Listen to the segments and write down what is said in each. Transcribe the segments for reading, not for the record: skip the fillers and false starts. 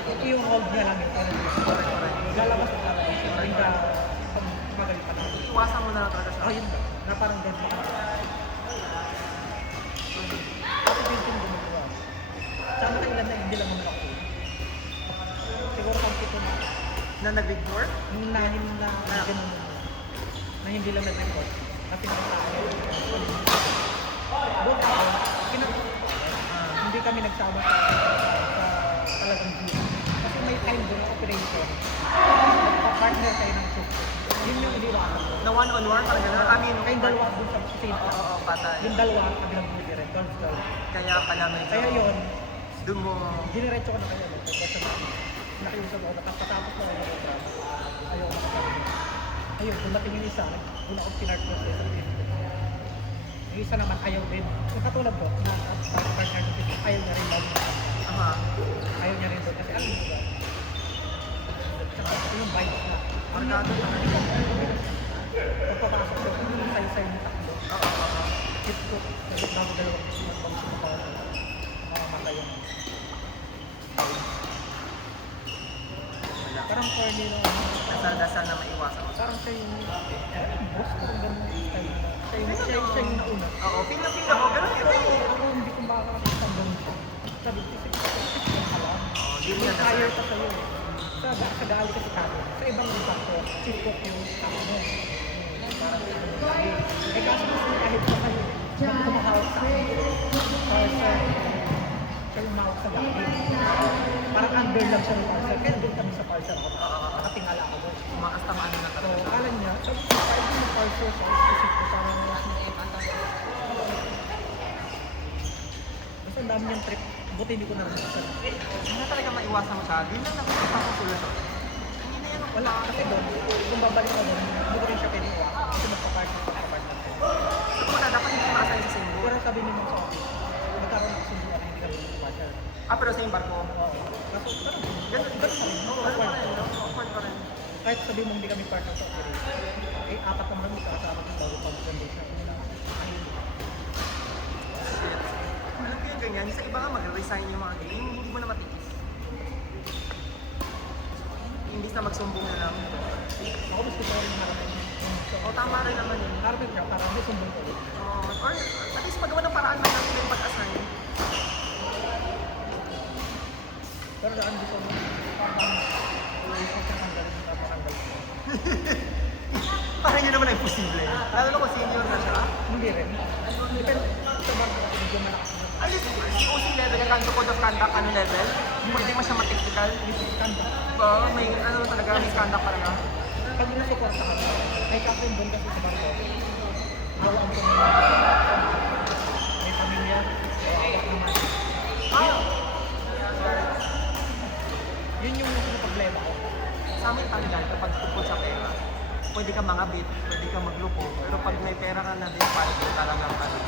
makatulog. Yung hold niya lang yun. Lalabas na talaga. Hingga magaling pa natin. Iwasan mo na lang talaga siya. Ayun ba? Na parang dead mo. Kasi din yung gumagawa. Sana kailan na hindi lang mo ako. Siguro kung ito na. Na nag-record? Yung nahin na ganun mo. Na hindi lang nag-record. Na pinakatayo. Doon ako, hindi kami nagsama sa talagang view. Kasi may time doon operation. Nagpa-partner kayo ng shoot. Yun yung iniwasan ko. Na one-on-one? Parang gano'n? I mean, Kayong dalawa doon sa scene. Oo, patay. Yung dalawa, kabilang movie rin. Girls. Kaya pala medyo... Kaya yun, Doon mo... diniretso ko na kayo. Nakiusap ako, nakapatapos na ako ng drama. Ayaw ko makasabi. Ayun, dumating yung isa, doon ako pinart ko sa isang. Yung isa naman ayaw din. Yung katulad ko, na partner ko, ayaw niya rin daw. Aha. Ayaw niya rin doon kasi alam mo ba? Tsaka yung vibes na. Markado na. Pagpapasok ko, yung say-say ng takbo. Oo. Hit ko, bago dalawang sumakaw, makamatay yung. Wala. Parang corny no. Dasal-dasal na maiwasan mo. Parang siya yung boss ko, ganun yung style na. Siya yung nauna. Oo, feel na ako. Ganun yun. Ako hindi ko makakakita ng ganun siya. Sabi ko, kasi alam. Oo, di Hindi niya dasal. hire pa sa'yo eh. Sa gali kasi kami. Sa ibang lupa ko, chipok yung tao mo. Parang eh kaso kasi kahit pa kayo, ba't tumahawak sa akin? Parcel. Siya yung mahawak sa gali. Parang under lang siya ng parcel. Kaya doon kami sa parcel ako. Nakatingala ako doon. Umakas na maano na So, talaga. alam niya, sabi ko, kahit yung parcel siya, isip ko parang basta ang dami niyang trip. Buti hindi ko naranasan. Hindi talaga maiwasan mo siya. Yun lang nakikita ko solusyon. Hindi na yan. Wala, kasi doon, kung babalik ko doon, hindi ko rin siya pwede iwasan. Kasi magpa-partner ko. Wala, dapat hindi maasahin sa same boat. Pero sabi niyo sa office, magkaroon ako sunduan, hindi kami mag-partner. Pero sa yung barko. Oo. Kaso, Ganun pa rin. Oo, ganun pa rin. Awkward pa rin. kahit sabi mong hindi kami partner sa operation, eh, apat naman kami kasama ng bago pag-foundation. Alam ko yung ganyan, sa iba nga mag-resign yung mga game, hindi mo na matikis. Imbis na magsumbong na lang. Ako gusto ko rin harapin. O tama rin naman yun. Harapin siya para hindi sumbong ko. Or at least magawa ng paraan man lang sila yung pag-assign. Pero daan gusto mo, parang isang tanggalin sa matanggal ko. Parang yun naman ay posible. Lalo na kung senior na siya. Hindi rin. Depende sa bago kasi medyo malakas na. At least, si OC level, yung code of conduct, ano level, hindi mo siya matiktikal. Kanda. May ano talaga, may conduct talaga. Pag nasupport sa kanya, ay kapin doon kasi sa barko. Awa ang pamilya. May pamilya. Awa naman. Yun yung nasa problema ko. Sa amin talaga, kapag tungkol sa pera, pwede ka mangabit, pwede ka maglupo, pero pag may pera ka na din, parang talagang ano.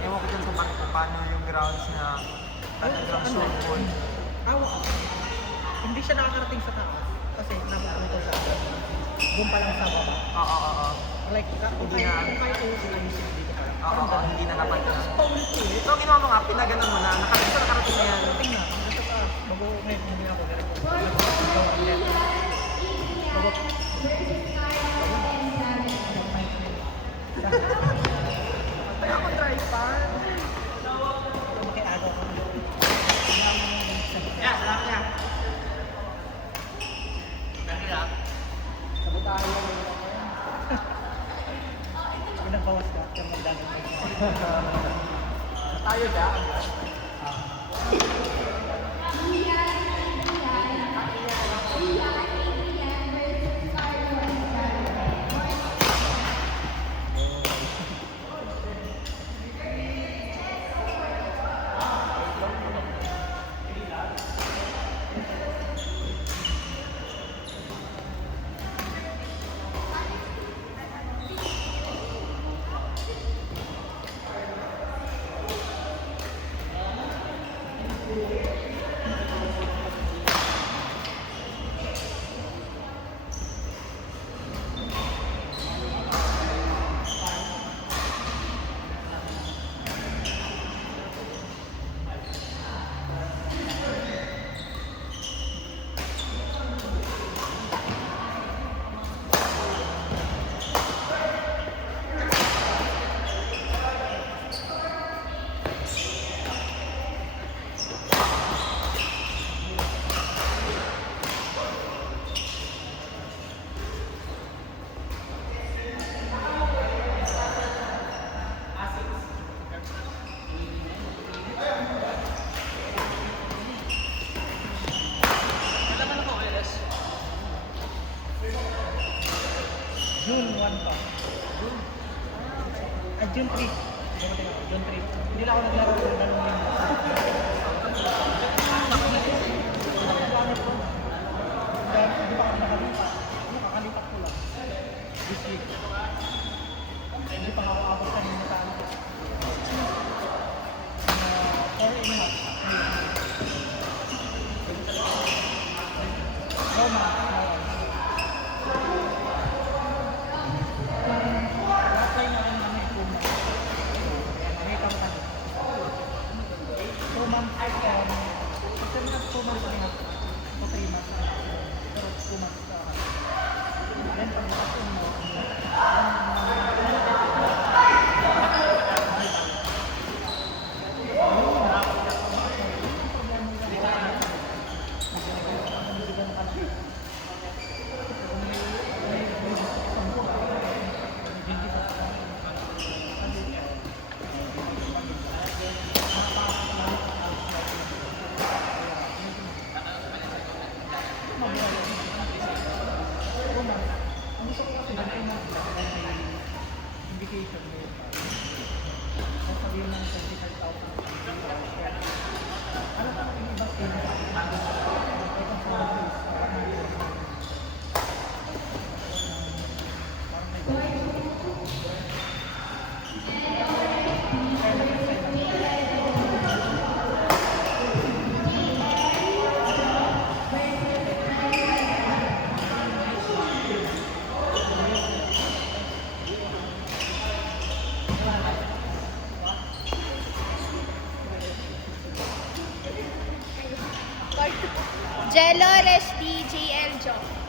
Ewan ko dyan sa barko, paano yung grounds na talagang shortfall. Awa. Hindi siya nakakarating sa taas. Kasi napupunta sa doon pa lang sa baba. Oo. Like, kung Hindi kaya na. sila yung dito pa lang. Oo, hindi na dapat na. Paulit-ulit. So, ginawa mo nga, pinaganon mo na, nakarating na yan. Tingnan, nasa taas. Bago ngayon, hindi ako direct. Kaya ako try pa. Makiagaw ko. Yeah, salamat niya. Sabotahe yung pinagbawas ka. Kaya magdagang Tayo da. June 3. Dumating ako, June 3. Hindi lang ako naglaro ng dalawang linggo. Dahil hindi pa ako nakalipat. Nakakalipat ko lang. This week. Hindi pa ako abot kanina sa ano. 4 and a half. Roma. Apply na lang namin kung makita mo kami. 2 months, kasi mga 2 months na yan. O 3 months na yan. Pero 2 months na yan. Then pagkakasyon mo, ang gusto ko kasi ng 2 months lang may indication mo. Kung sabihin ng 25,000. Ano pa ang ibang thing? Itong service. Jello, Resti, JL, Joe.